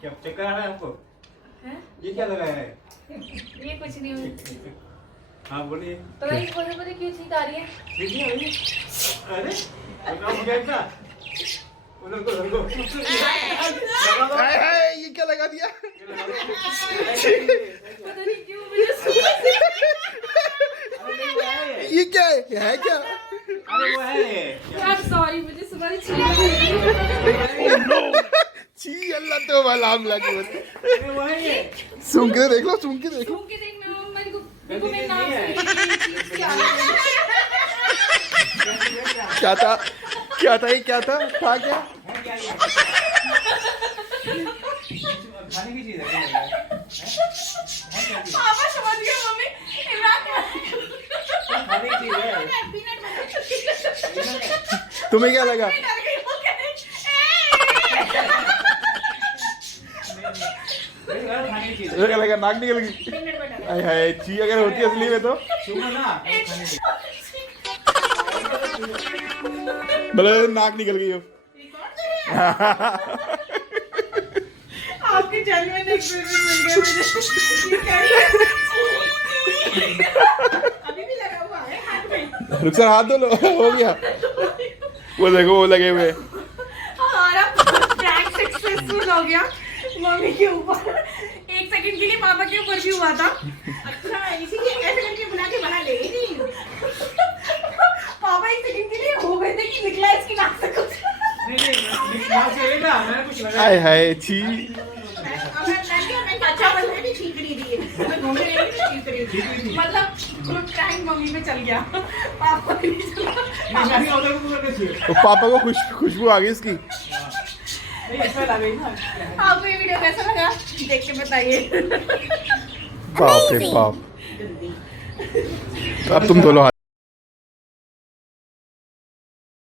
क्या चक्कर आ रहा है आपको? हैं? ये क्या लगाया है? ये कुछ नहीं हुई। हाँ बोलिए। पता नहीं मुझे क्यों छींक आ रही है। ठीक है अरे बताओ हो गया क्या? उधर को लगा दो। हाय हाय, ये क्या लगा दिया? पता नहीं क्यों मुझे सुबह से अरे नहीं वो है। ये क्या है? ये है क्या? अरे वो है। यार सॉरी मुझे सुबह से छींक आ रही है। छी अल्लाह तो वालाम लगी। अरे वो है ये। सूंघ के देख लो, सूंघ के देख लो। सूंघ के देख मेरे को मेरे नाम नहीं है। से क्या क्या था? क्या था ये? क्या था? था क्या? है क्या ये? खाने की चीज है क्या? है क्या चीज? पापा समझ गए मम्मी इमरान खाने की चीज है। तुम्हें क्या लगा? नहीं यार खाने की चीज है। तुम्हें क्या लगा? नाक निकल गई? हाय हाय, छी अगर होती असली में तो सुनो ना खाने की। भले नाक निकल गई हो। आपके जेन्युइन एक्सपीरियंस मिल गए मुझे। ये क्या है? अभी भी लगा हुआ है हाथ में। रुक हाथ धो लो, हो गया। वो देखो वो लगे हुए। हमारा प्रैंक सक्सेसफुल हो गया मम्मी के ऊपर। एक सेकंड के लिए पापा के ऊपर भी हुआ था। अच्छा इसीलिए ऐसे करके बुला के बाहर ले गई थी। पापा एक सेकंड के लिए हो गए थे कि निकला इसकी नाक से कुछ। नहीं नाक से ना मैंने कुछ लगाया। हाय हाय, छी। अच्छा बंदे भी ठीक रही थी। मैं घूमने गई थी ठीक रही थी। मतलब प्रैंक मम्मी पे चल गया। पापा पे नहीं चला। नहीं मैं उधर को करके थी। तो पापा को खुशबू आ गई इसकी। नहीं इसमें लग गई ना। आपको ये वीडियो कैसा लगा देख के बताइए। बाप रे बाप। अब तुम धो लो हाथ।